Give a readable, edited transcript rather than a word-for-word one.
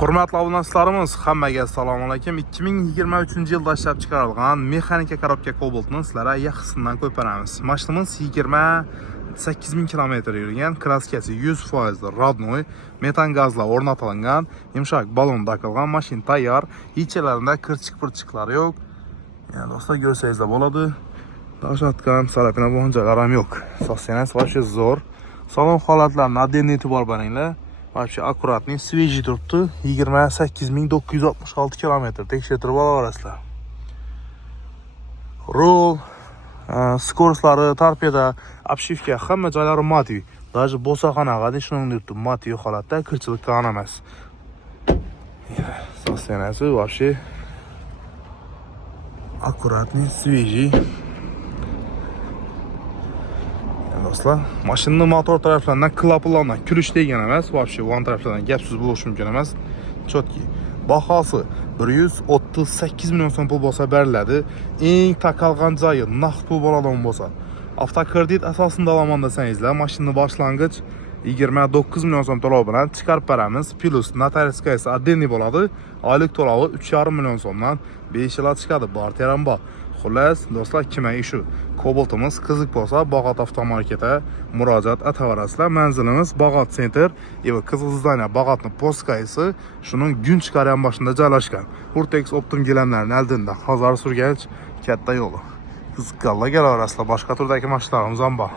Hurmatli obunachilarimiz, hammaga assalomu alaykum. 2023-yilda ishlab chiqarilgan mexanika korobka Cobalt'ni sizlarga yaxshisidan ko'ramiz. Mashinamiz 28 km yurgan, kraskasi 100% rodnoy, metan gazla o'rnatilgan, yumshoq balon taqilgan, mashina tayyor. Ichalarida kirchiq-pirchiqlar yo'q. Yani do'stlar ko'rsangizlar bo'ladi. Dashatgan sarapina bo'g'inchalar ham yo'q. Sostenasi вообще zo'r. Salon holatlarini oddiy e'tibor beringlar. Вообще аккуратный, свежий turibdi. 28966 km tekshirtirib olasizlar. Rul, skoroslari, torpeda, обшивка hamma joylari matiy. Даже bo'saxonaga shuningdek turibdi, matiy holatda, kirchilik qilgan emas. Sostenasi вообще аккуратный, свежий. Do'stlar, mashinaning motor taraflaridan klaplardan kulish degan emas, вообще van taraflaridan gapsiz bo'lishi mumkin emas. Chotki. Bahosi 138 million so'm pul bo'lsa beriladi. Eng taqalgan joyi naqd pul bo'ladigan bo'lsa, avtokredit asosida olaman desangizlar, mashinaning boshlang'ich 29 million so'm to'lov bilan chiqarib beramiz. Plus notariskasi отдельный bo'ladi. Oylik to'lovi 3,5 million so'mdan 5 yil chiqadi. Barteram bor. Xullas, do'stlar, kimga shu Cobalt'imiz qiziq bo'lsa, Bog'ot avtomarketga murojaat etaverasizlar. Manzilimiz Bog'ot Center, Qizil zdaniya Bog'otning postkaysi, shuning Gunchkar boshida joylashgan. Urtex Optum gilamlarining oldida hozir surgach katta yo'l. Qiziqqanlar kelaverasizlar. Boshqa turdagi mashinalarimiz ham bor.